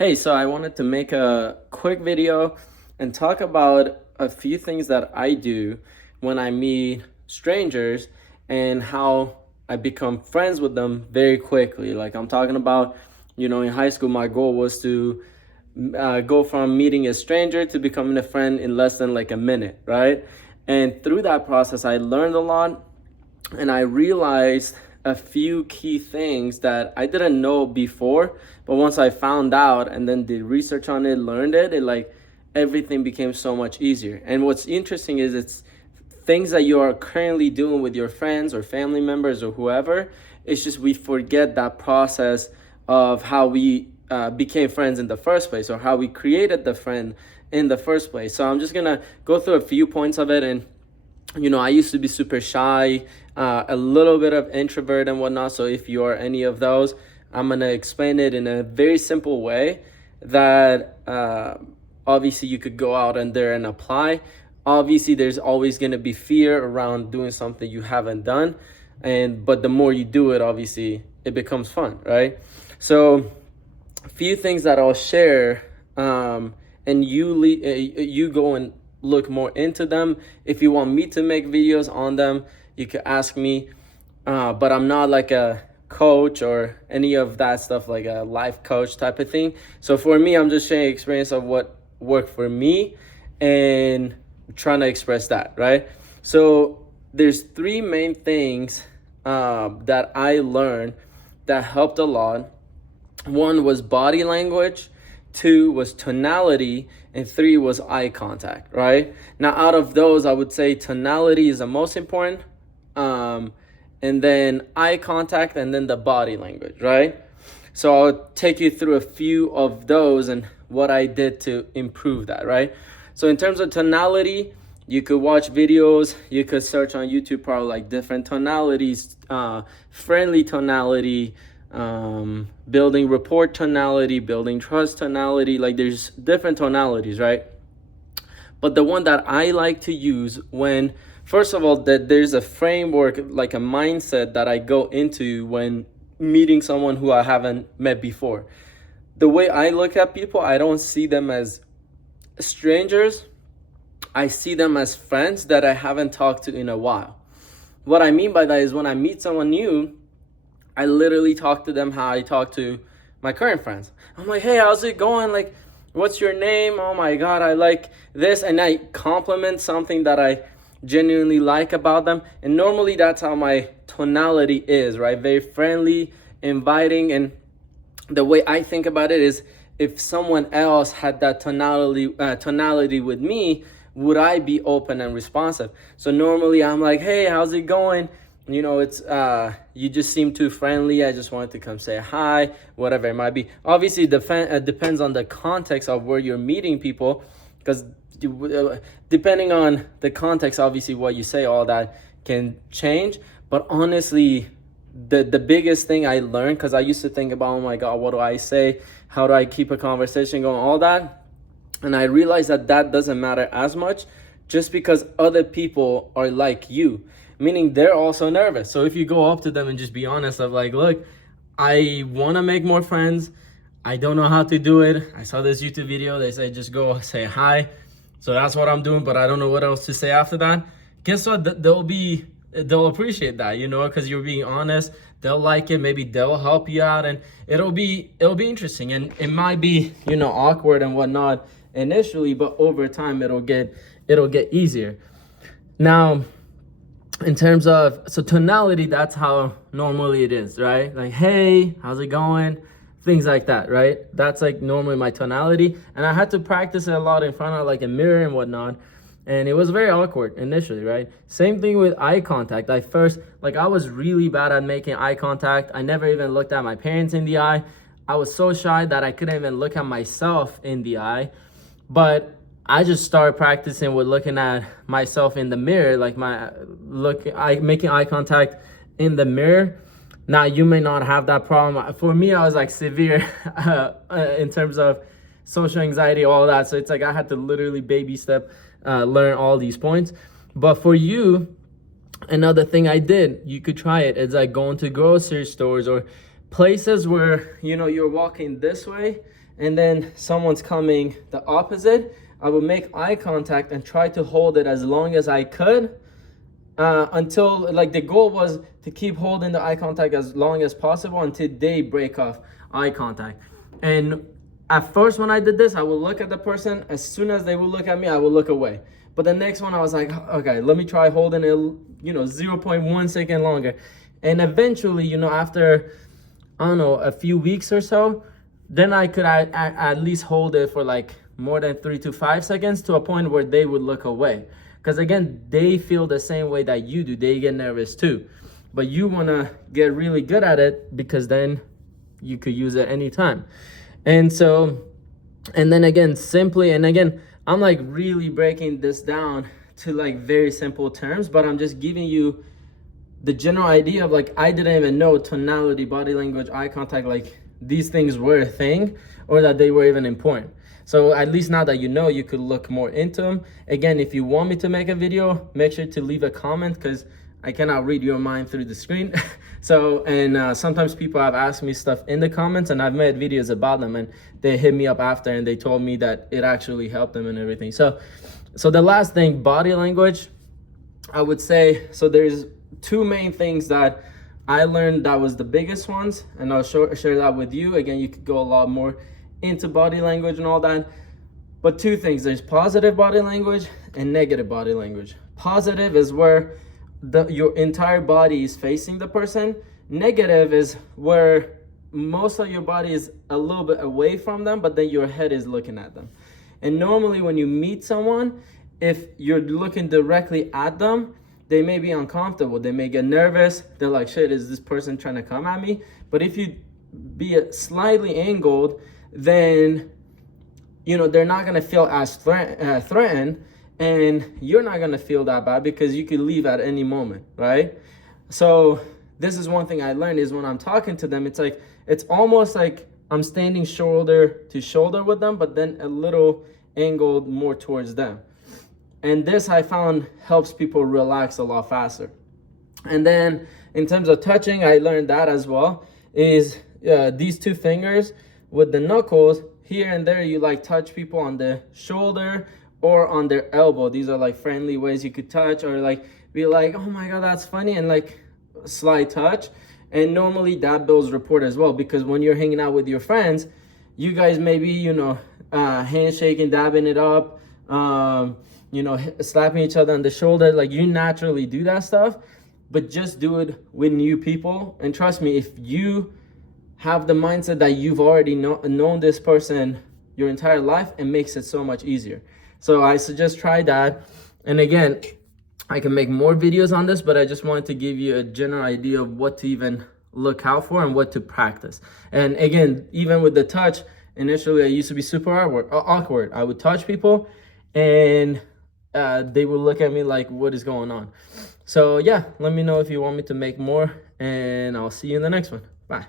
Hey, so I wanted to make a quick video and talk about a few things that I do when I meet strangers and how I become friends with them very quickly. Like I'm talking about, in high school, my goal was to go from meeting a stranger to becoming a friend in less than like a minute, right? And through that process, I learned a lot and I realized a few key things that I didn't know before, but once I found out and then did research on it, learned it, everything became so much easier. And what's interesting is it's things that you are currently doing with your friends or family members or whoever. It's just we forget that process of how we became friends in the first place or how we created the friend in the first place. So I'm just gonna go through a few points of it. And I used to be super shy, a little bit of introvert and whatnot. So if you are any of those, I'm going to explain it in a very simple way that obviously you could go out and there and apply. Obviously, there's always going to be fear around doing something you haven't done. But the more you do it, obviously, it becomes fun, right? So a few things that I'll share, and you go and look more into them. If you want me to make videos on them, you could ask me, but I'm not like a coach or any of that stuff, like a life coach type of thing. So for me, I'm just sharing experience of what worked for me and trying to express that, right? So there's three main things that I learned that helped a lot. One was body language, two was tonality, and three was eye contact, right? Now, out of those, I would say tonality is the most important, and then eye contact, and then the body language, right? So I'll take you through a few of those and what I did to improve that, right? So in terms of tonality, you could watch videos, you could search on YouTube, probably like different tonalities, friendly tonality, building rapport tonality, building trust tonality. Like there's different tonalities, right? But the one that I like to use when, first of all, that there's a framework, like a mindset that I go into when meeting someone who I haven't met before. The way I look at people, I don't see them as strangers. I see them as friends that I haven't talked to in a while. What I mean by that is when I meet someone new, I literally talk to them how I talk to my current friends. I'm like, hey, how's it going? Like, what's your name? Oh my God, I like this. And I compliment something that I genuinely like about them. And normally that's how my tonality is, right? Very friendly, inviting. And the way I think about it is if someone else had that tonality with me, would I be open and responsive? So normally I'm like, hey, how's it going? It's you just seem too friendly. I just wanted to come say hi, whatever it might be. Obviously, depends on the context of where you're meeting people, because depending on the context, obviously what you say, all that can change. But honestly, the biggest thing I learned, because I used to think about, oh my God, what do I say? How do I keep a conversation going? All that. And I realized that doesn't matter as much just because other people are like you, meaning they're also nervous. So if you go up to them and just be honest of like, look, I want to make more friends. I don't know how to do it. I saw this YouTube video. They say, just go say hi. So that's what I'm doing, but I don't know what else to say after that. Guess what? They'll appreciate that, because you're being honest. They'll like it. Maybe they'll help you out, and it'll be interesting. And it might be, awkward and whatnot initially, but over time it'll get easier. Now, in terms of tonality, that's how normally it is, right? Like, hey, how's it going? Things like that, right? That's like normally my tonality. And I had to practice it a lot in front of like a mirror and whatnot. And it was very awkward initially, right? Same thing with eye contact. I was really bad at making eye contact. I never even looked at my parents in the eye. I was so shy that I couldn't even look at myself in the eye. But I just started practicing with looking at myself in the mirror, like making eye contact in the mirror. Now, you may not have that problem. For me, I was like severe in terms of social anxiety, all that. So it's like I had to literally baby step, learn all these points. But for you, another thing I did, you could try it. It's like going to grocery stores or places where, you're walking this way and then someone's coming the opposite, I would make eye contact and try to hold it as long as I could, until, like, the goal was to keep holding the eye contact as long as possible until they break off eye contact. And at first when I did this, I would look at the person. As soon as they would look at me, I would look away. But the next one, I was like, okay, let me try holding it, 0.1 second longer. And eventually, after, I don't know, a few weeks or so, then I could at least hold it for like more than 3 to 5 seconds, to a point where they would look away. Because again, they feel the same way that you do. They get nervous too. But you want to get really good at it, because then you could use it anytime. And then again, I'm like really breaking this down to like very simple terms, but I'm just giving you the general idea of, like, I didn't even know tonality, body language, eye contact, like these things were a thing, or that they were even important. So at least now that you could look more into them. Again, if you want me to make a video, make sure to leave a comment, because I cannot read your mind through the screen. Sometimes people have asked me stuff in the comments, and I've made videos about them, and they hit me up after and they told me that it actually helped them and everything. So the last thing, body language, I would say, so there's two main things that I learned that was the biggest ones, and I'll share that with you. Again, you could go a lot more into body language and all that, but two things: there's positive body language and negative body language. Positive is where your entire body is facing the person. Negative is where most of your body is a little bit away from them, but then your head is looking at them. And normally when you meet someone, if you're looking directly at them, they may be uncomfortable, they may get nervous, they're like, shit, is this person trying to come at me? But if you be slightly angled, then they're not going to feel as threatened, and you're not going to feel that bad, because you could leave at any moment, right? So this is one thing I learned, is when I'm talking to them, it's almost like I'm standing shoulder to shoulder with them, but then a little angled more towards them. And this, I found, helps people relax a lot faster. And then in terms of touching, I learned that as well, is these two fingers with the knuckles, here and there, you like touch people on the shoulder or on their elbow. These are like friendly ways you could touch, or like be like, oh my God, that's funny, and like slight touch. And normally that builds rapport as well, because when you're hanging out with your friends, you guys may be, handshaking, dabbing it up, slapping each other on the shoulder. Like, you naturally do that stuff, but just do it with new people. And trust me, if you have the mindset that you've already known this person your entire life, it makes it so much easier. So I suggest try that. And again, I can make more videos on this, but I just wanted to give you a general idea of what to even look out for and what to practice. And again, even with the touch, initially I used to be super awkward. I would touch people and they would look at me like, what is going on? So yeah, let me know if you want me to make more, and I'll see you in the next one. Bye.